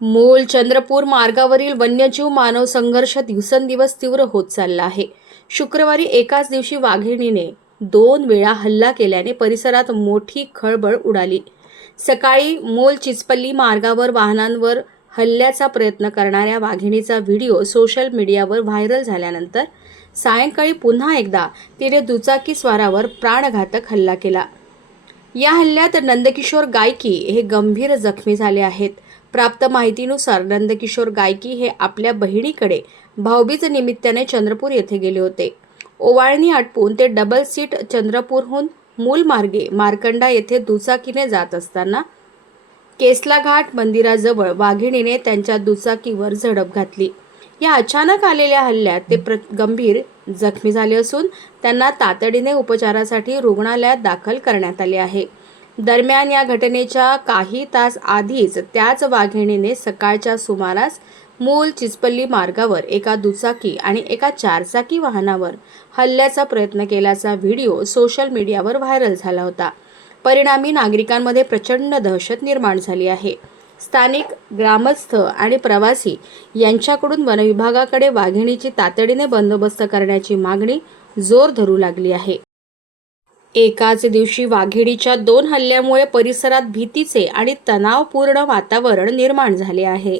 मूळ चंद्रपूर मार्गावरील वन्यजीव मानव संघर्ष दिवसेंदिवस तीव्र होत चालला आहे. शुक्रवारी एकाच दिवशी वाघिणीने दोन वेळा हल्ला केल्याने परिसरात मोठी खळबळ उडाली. सकाळी मोल चिचपल्ली मार्गावर वाहनांवर हल्ल्याचा प्रयत्न करणाऱ्या वाघिणीचा व्हिडिओ सोशल मीडियावर व्हायरल झाल्यानंतर सायंकाळी पुन्हा एकदा तिने दुचाकी स्वारावर प्राणघातक हल्ला केला. या हल्ल्यात नंदकिशोर गायकी हे गंभीर जखमी झाले आहेत. प्राप्त माहितीनुसार नंदकिशोर गायकी हे आपल्या बहिणीकडे भाऊबीज निमित्ताने चंद्रपूर येथे गेले होते. ओवाळणी आटपून ते डबल सीट चंद्रपूरहून मूल मार्गे मार्कंडा येथे दुचाकीने जात असताना केसला घाट मंदिराजवळ वाघिणीने त्यांच्या दुचाकीवर झडप घातली. या अचानक आलेल्या हल्ल्यात ते प्र गंभीर जखमी झाले असून त्यांना तातडीने उपचारासाठी रुग्णालयात दाखल करण्यात आले आहे. दरम्यान या घटनेच्या काही तास आधीच त्याच वाघिणीने सकाळच्या सुमारास मूल चिचपल्ली मार्गावर एका दुचाकी आणि एका चारचाकी वाहनावर हल्ल्याचा प्रयत्न केल्याचा व्हिडिओ सोशल मीडियावर व्हायरल झाला होता. परिणामी नागरिकांमध्ये प्रचंड दहशत निर्माण झाली आहे. स्थानिक ग्रामस्थ आणि प्रवासी यांच्याकडून वनविभागाकडे वाघिणीची तातडीने बंदोबस्त करण्याची मागणी जोर धरू लागली आहे. एकाच दिवशी वाघिणीच्या दोन हल्ल्यामुळे परिसरात भीतीचे आणि तणावपूर्ण वातावरण निर्माण झाले आहे.